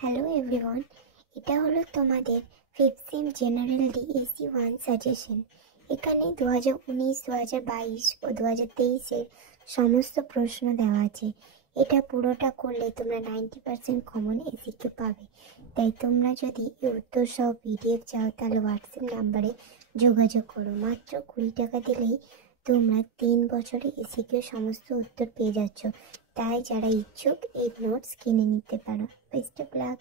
Hello everyone, এটা হলো তোমাদের ফিফথ সেম জেনারেল ডিএসসি 1 সাজেশন। এখানে 2019, 2022 ও 2023-এর সমস্ত প্রশ্ন দেওয়া আছে। এটা পুরোটা করলে তোমরা 90% কমন এসিকিউ পাবে। তাই তোমরা যদি এই উত্তর সহ পিডিএফ চাও তাহলে হোয়াটসঅ্যাপ নাম্বারে যোগাযোগ করো। মাত্র 20 টাকা দিলেই তোমরা 3 বছরে এসিকিউ সমস্ত উত্তর পেয়ে যাচ্ছ। তাই যারা ইচ্ছুক এই নোটস কিনে নিতে পারো। Best of luck.